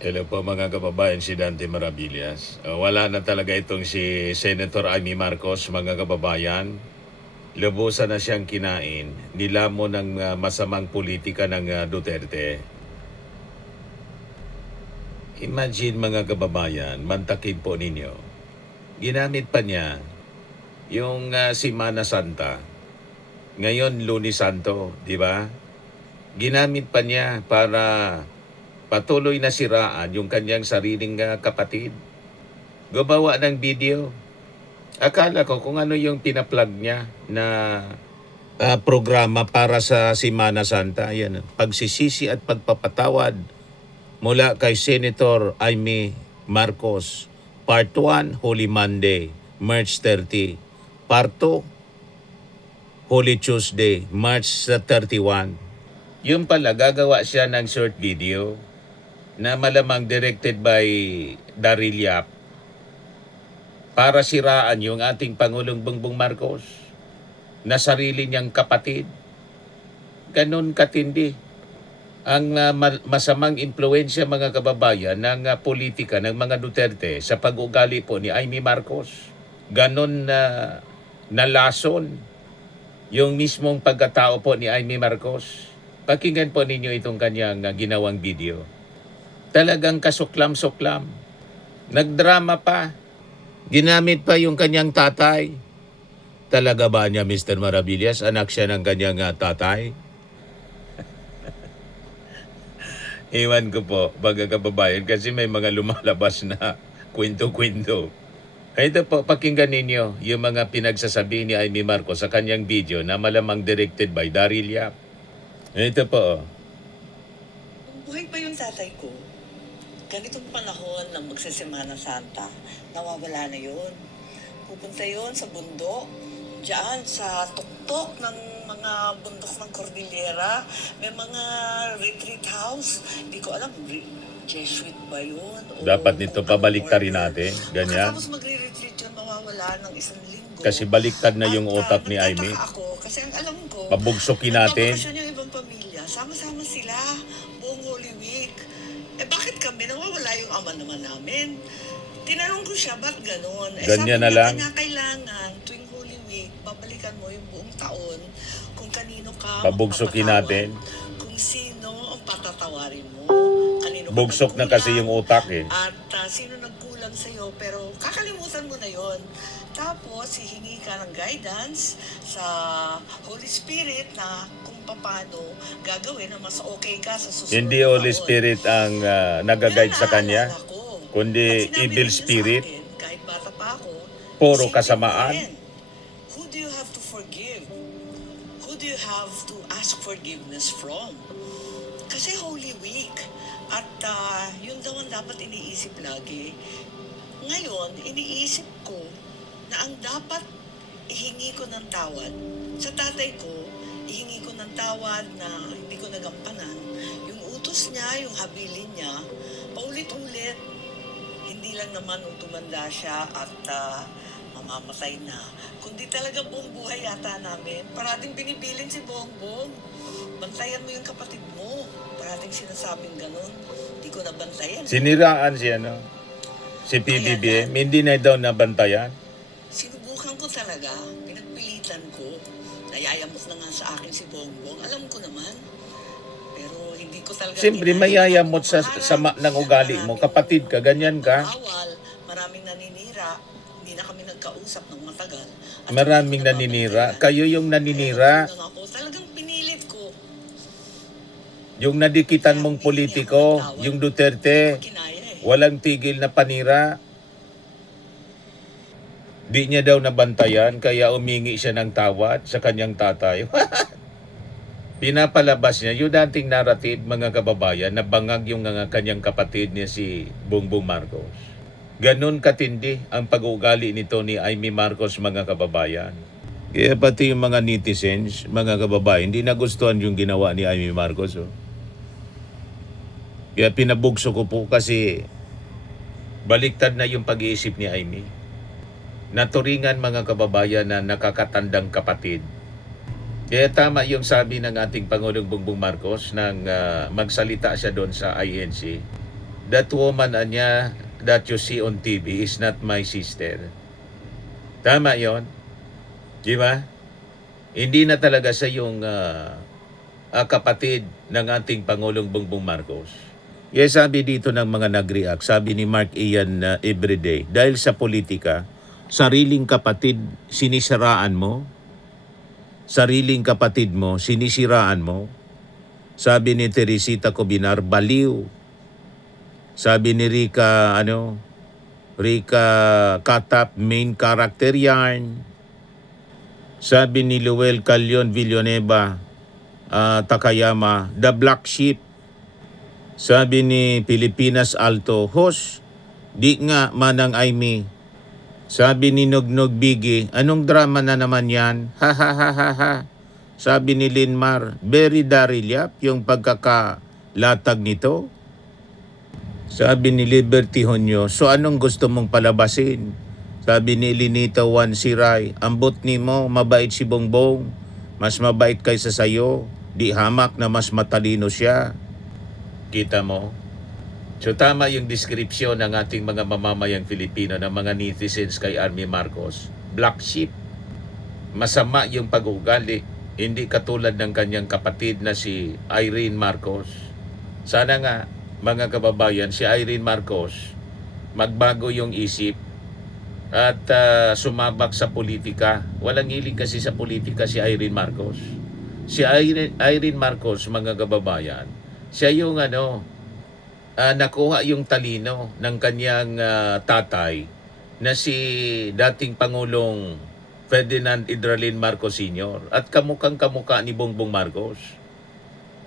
Hello po mga kababayan, si Dante Maravillas. Wala na talaga itong si Senator Amy Marcos, mga kababayan. Lubusan na siyang kinain. Nilamon ng masamang politika ng Duterte. Imagine mga kababayan, mantakin po ninyo. Ginamit pa niya yung Semana Santa. Ngayon, Lunes Santo, di ba? Ginamit pa niya para patuloy na siraan yung kanyang sariling kapatid. Gumawa ng video. Akala ko kung ano yung pinaplug niya na programa para sa Semana Santa. Yan, pagsisisi at pagpapatawad mula kay Senator Amy Marcos. Part 1, Holy Monday, March 30. Part 2, Holy Tuesday, March 31. Yung pala, gagawa siya ng short video na malamang directed by Daryl Yap para siraan yung ating Pangulong Bongbong Marcos na sarili niyang kapatid. Ganon katindi ang masamang impluensya mga kababayan ng politika ng mga Duterte sa pag-ugali po ni Amy Marcos. Ganon nalason yung mismong pagkatao po ni Amy Marcos. Pakinggan po ninyo itong kanyang ginawang video. Talagang kasuklam-suklam. Nagdrama pa. Ginamit pa yung kanyang tatay. Talaga ba niya, Mr. Maravillas? Anak siya ng kanyang tatay? Iwan ko po, mga kababayan, kasi may mga lumalabas na kwento-kwento. Ito po, pakinggan ninyo yung mga pinagsasabi ni Amy Marcos sa kanyang video na malamang directed by Daryl Yap. Ito po. Buhay pa yung tatay ko. Ganitong panahon ng magsisemana Santa, nawawala na yun. Pupunta yun sa bundok, diyan sa tuktok ng mga bundok ng Cordillera. May mga retreat house. Hindi ko alam, Jesuit ba yun? O Dapat nito pabaliktarin natin. Ganyan. Tapos magre-retreat yun, mawawala ng 1 linggo. Kasi baliktad na yung utak ni Amy. Ako, kasi ang alam ko, Pabugsokin natin. nagbabakasyon yung ibang pamilya, sama-sama sila buong Holy Week. Bakit kami nawawala yung ama naman namin? Tinanong ko siya, ba't gano'n? Ganyan sabi na lang. Niya, kailangan tuwing Holy Week, babalikan mo yung buong taon kung kanino ka Pabugsokin natin. kung sino ang patatawarin mo. Kanino ka Bugsok na kasi yung utak eh. At sino nagkulang sa'yo, pero kakalimutan mo na yon. Tapos, hihingi ka ng guidance sa Holy Spirit na kung paano gagawin na mas okay ka sa susunod. Hindi Holy Spirit ang nag-guide sa kanya, kundi evil spirit. Kahit bata pa ako, Puro kasamaan. who do you have to forgive? Who do you have to ask forgiveness from? Kasi Holy Week. At yun daw ang dapat iniisip lagi. Ngayon, iniisip ko na ang dapat ihingi ko ng tawad sa tatay ko, ihingi ko ng tawad na hindi ko nagampanan. Yung utos niya, yung habilin niya, paulit-ulit. Hindi lang naman nung tumanda siya at mamamatay na. Kundi talaga buong buhay yata namin. Parating binibilin si Bongbong. Bantayan mo yung kapatid mo. Parating sinasabing ganun. Hindi ko nabantayan. Siniraan siya, no? Si PBBM, hindi na daw nabantayan. Sinubukan ko talaga. Pinagpilitan ko. Nayayamos na nga sa akin si Bongbong. Alam ko naman. Pero hindi ko talaga... Siyempre, mayayamot sa sama ng ugali mo. Kapatid ka, ganyan ka. Awal, maraming naninira. Hindi na kami nagkausap ng matagal. At Maraming naninira. Kayo yung naninira. ako, talagang pinilit ko. Yung nadikitan mong politiko, yung Duterte, Kinaya eh. walang tigil na panira. Di niya daw nabantayan, kaya umingi siya ng tawad sa kanyang tatay. Pinapalabas niya yung dating narrative, mga kababayan, na bangag yung kanyang kapatid niya si Bongbong Marcos. Ganon katindi ang pag-uugali nito ni Amy Marcos, mga kababayan. Kaya pati yung mga netizens, mga kababayan, hindi nagustuhan yung ginawa ni Amy Marcos. Oh. Kaya pinabugso ko po kasi baliktad na yung pag-iisip ni Amy. Naturingan, mga kababayan, na nakakatandang kapatid. Kaya tama yung sabi ng ating Pangulong Bongbong Marcos nang magsalita siya doon sa INC. that woman anya that you see on TV is not my sister. Tama yon, di ba? Hindi na talaga siya yung kapatid ng ating Pangulong Bongbong Marcos. Yes, sabi dito ng mga nag-react, sabi ni Mark Ian everyday, dahil sa politika, sariling kapatid sinisiraan mo, sariling kapatid mo sinisiraan mo. Sabi ni Teresita Cobinar, baliw. Sabi ni Rica Katap, main character yarn. Sabi ni Luel Calion Villanueva Takayama, the black sheep. Sabi ni Pilipinas Alto, host, di nga manang Aimee. Sabi ni Nognog Bigi, anong drama na naman yan? Ha ha ha ha ha. Sabi ni Linmar, very darilyap yung pagkakalatag nito. Sabi ni Liberty Honyo, so anong gusto mong palabasin? Sabi ni Linita Juan Siray, ambot ni mo, mabait si Bongbong. Mas mabait kaysa sayo. Di hamak na mas matalino siya. Kita mo? So tama yung description ng ating mga mamamayang Filipino, ng mga netizens kay Army Marcos. Black sheep. Masama yung pag-ugali. Hindi katulad ng kanyang kapatid na si Irene Marcos. Sana nga, mga kababayan, si Irene Marcos, magbago yung isip at sumabak sa politika. Walang hilig kasi sa politika si Irene Marcos. Si Irene Marcos, mga kababayan, siya yung nakuha yung talino ng kanyang tatay na si dating Pangulong Ferdinand Idralin Marcos Sr. at kamukhang-kamukha ni Bongbong Marcos.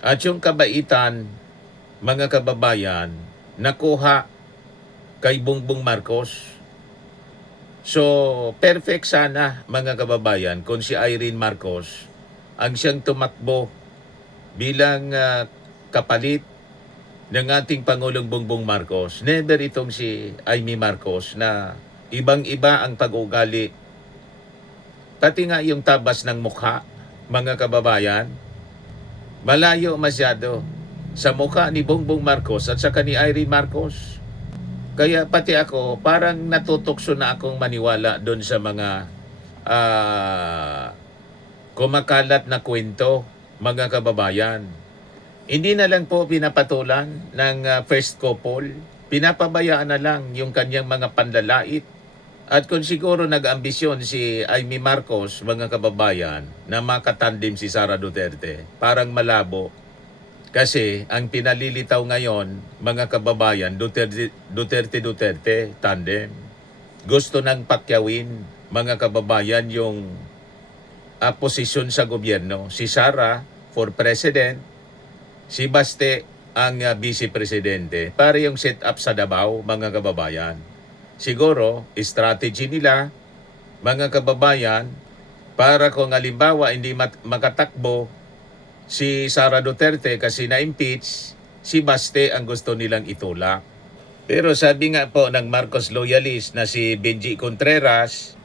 At yung kabaitan, mga kababayan, nakuha kay Bongbong Marcos. So, perfect sana, mga kababayan, kung si Irene Marcos ang siyang tumakbo bilang kapalit ng ating Pangulong Bongbong Marcos. Never itong si Aimee Marcos na ibang-iba ang pag-ugali. Pati nga yung tabas ng mukha, mga kababayan, malayo masyado sa mukha ni Bongbong Marcos at saka ni Irene Marcos. Kaya pati ako, parang natutokso na akong maniwala doon sa mga kumakalat na kwento, mga kababayan. Hindi na lang po pinapatulan ng first couple, pinapabayaan na lang yung kanyang mga panlalait. At kung siguro nag-ambisyon si Aimee Marcos, mga kababayan, na makatandim si Sara Duterte, parang malabo. Kasi ang pinalilitaw ngayon, mga kababayan, Duterte tandem. Gusto nang pakyawin, mga kababayan, yung posisyon sa gobyerno. Si Sara for president, si Baste ang vice presidente. Para yung set up sa Davao, mga kababayan. Siguro, strategy nila, mga kababayan, para kung halimbawa hindi makatakbo si Sara Duterte kasi na-impeach, si Baste ang gusto nilang itulak. Pero sabi nga po ng Marcos loyalist na si Benji Contreras,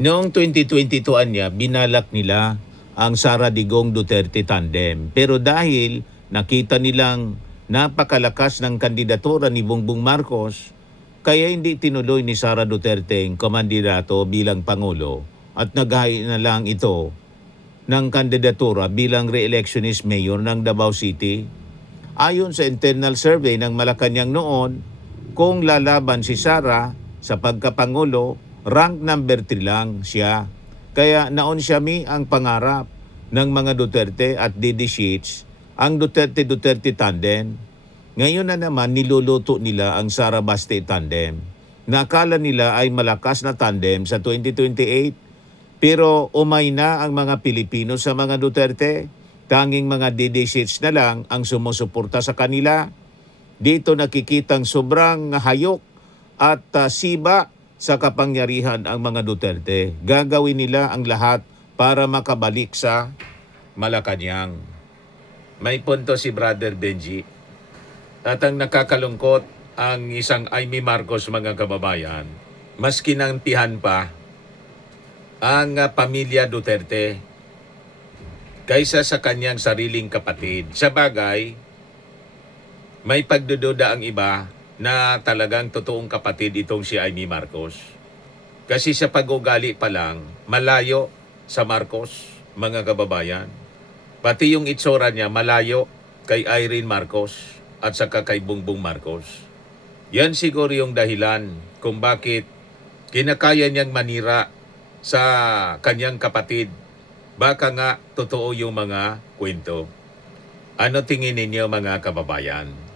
noong 2022 niya, binalak nila ang Sara Digong Duterte tandem. Pero dahil nakita nilang napakalakas ng kandidatura ni Bongbong Marcos, kaya hindi tinuloy ni Sara Duterte ang komandidato bilang Pangulo at naghain na lang ito ng kandidatura bilang re-electionist mayor ng Davao City. Ayon sa internal survey ng Malacanang noon, kung lalaban si Sara sa pagkapangulo, rank number 3 lang siya. Kaya naon siya ang pangarap ng mga Duterte at Didi Sheets, ang Duterte tandem. Ngayon na naman niluluto nila ang Sara Baste tandem. Nakala nila ay malakas na tandem sa 2028, pero umay na ang mga Pilipino sa mga Duterte. Tanging mga Didi Sheets na lang ang sumusuporta sa kanila. Dito nakikitang sobrang hayok at siba sa kapangyarihan ang mga Duterte. Gagawin nila ang lahat para makabalik sa Malacanang. May punto si Brother Benji. At ang nakakalungkot, ang isang Aimee Marcos, mga kababayan, mas kinampihan pa ang pamilya Duterte kaysa sa kanyang sariling kapatid. Sa bagay, May pagdududa ang iba na talagang totoong kapatid itong si Amy Marcos. Kasi sa pag-ugali pa lang, malayo sa Marcos, mga kababayan. Pati yung itsura niya malayo kay Irene Marcos at saka kay Bongbong Marcos. Yan siguro yung dahilan kung bakit kinakaya niyang manira sa kanyang kapatid. Baka nga totoo yung mga kwento. Ano tingin ninyo mga kababayan?